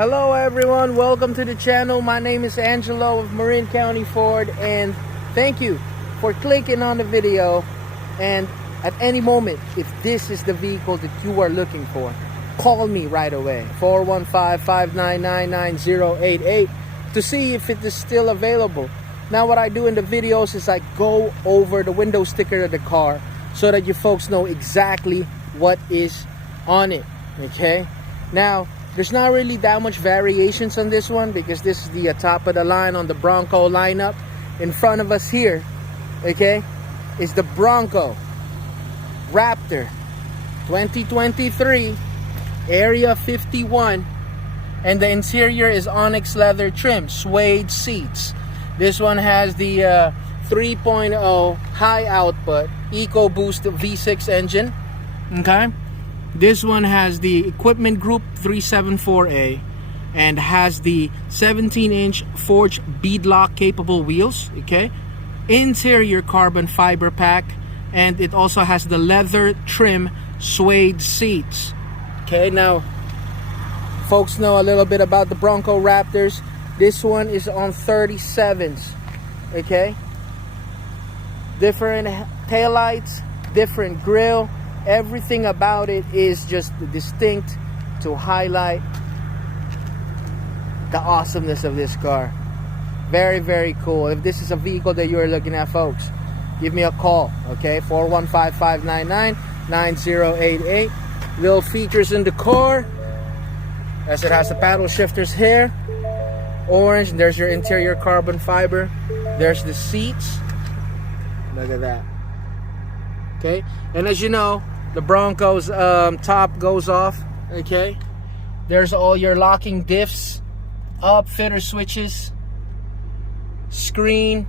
Hello everyone, welcome to the channel. My name is Angelo of Marin County Ford, and thank you for clicking on the video. And at any moment, if this is the vehicle that you are looking for, call me right away, 415-599-9088, to see if it is still available. Now what I do in the videos is I go over the window sticker of the car so that you folks know exactly what is on it. Okay, now there's not really that much variations on this one because this is the top of the line on the Bronco lineup. In front of us here, okay, is the Bronco Raptor 2023 Area 51, and the interior is onyx leather trim, suede seats. This one has the 3.0 high output EcoBoost V6 engine. Okay, this one has the equipment group 374A and has the 17-inch forged beadlock capable wheels. Okay, interior carbon fiber pack, and it also has the leather trim suede seats. Okay, now folks know a little bit about the Bronco Raptors. This one is on 37s. Okay, different taillights, different grille. Everything about it is just distinct to highlight the awesomeness of this car. Very, very cool. If this is a vehicle that you're looking at, folks, give me a call, okay? 415-599-9088. Little features in the car, as it has the paddle shifters here, orange. There's your interior carbon fiber. There's the seats. Look at that. Okay, and as you know, the Bronco's top goes off. Okay, there's all your locking diffs, upfitter switches, screen,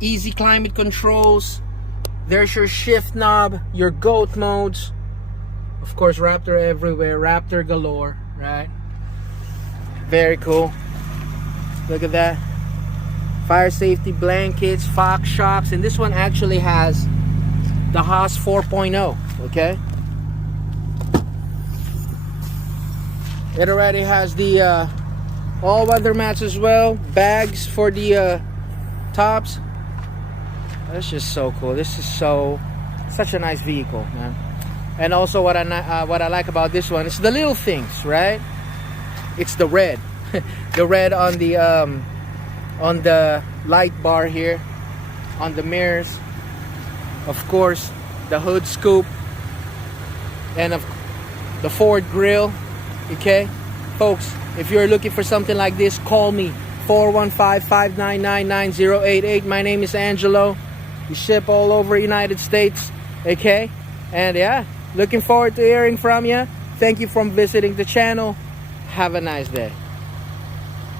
easy climate controls. There's your shift knob, your GOAT modes. Of course, Raptor everywhere, Raptor galore, right? Very cool. Look at that. Fire safety blankets, Fox shocks, and this one actually has the Haas 4.0. Okay, it already has the all-weather mats as well, bags for the tops. That's just so cool. This is such a nice vehicle, man. And also what I like about this one is the little things, right? It's the red. The red on the light bar here, on the mirrors, of course the hood scoop, and of the Ford grille. Okay, folks, if you're looking for something like this, call me, 415-599-9088. My name is Angelo. We ship all over United States. Okay, and yeah, looking forward to hearing from you. Thank you for visiting the channel. Have a nice day.